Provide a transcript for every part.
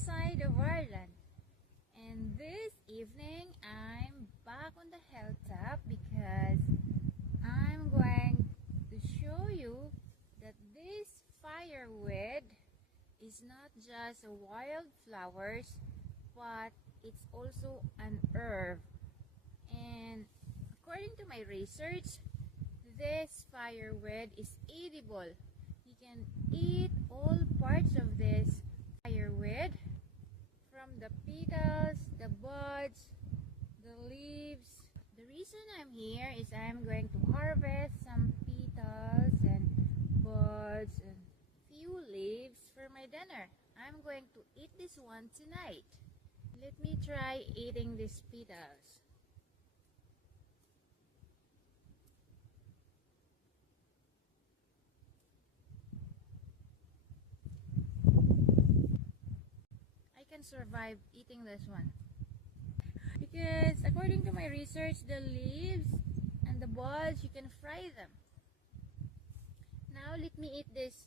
side of Ireland. And this evening, I'm back on the hilltop because I'm going to show you that this fireweed is not just a wildflowers, but it's also an herb. And according to my research, this fireweed is edible. You can eat all parts of this fireweed, from the petals, the buds, the leaves. The reason I'm here is I'm going to harvest some petals and buds and few leaves for my dinner. I'm going to eat this one tonight. Let me try eating these petals. I can survive eating this one because according to my research, the leaves and the buds, you can fry them. Now let me eat this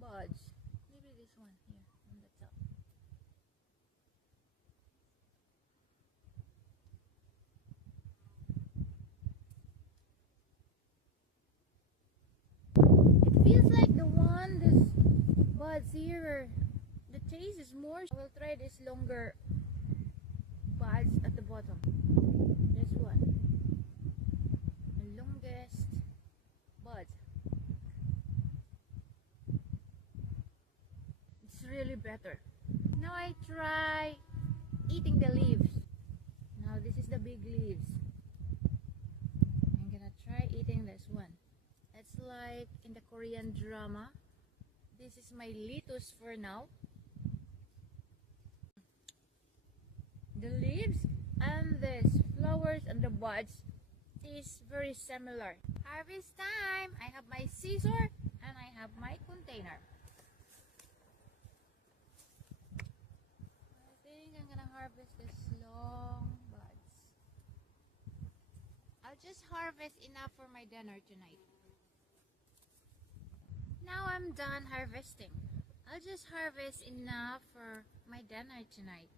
buds. Maybe this one here on the top. It feels like the one, this buds here, the taste is more. I will try this longer buds at the bottom. This one, the longest buds. It's really better. Now I try eating the leaves. Now this is the big leaves. I'm gonna try eating this one. It's like in the Korean drama. This is my lettuce for now. The leaves and these flowers and the buds is very similar. Harvest time! I have my scissor and I have my container. I think I'm gonna harvest this long buds. I'll just harvest enough for my dinner tonight. Now I'm done harvesting. I'll just harvest enough for my dinner tonight.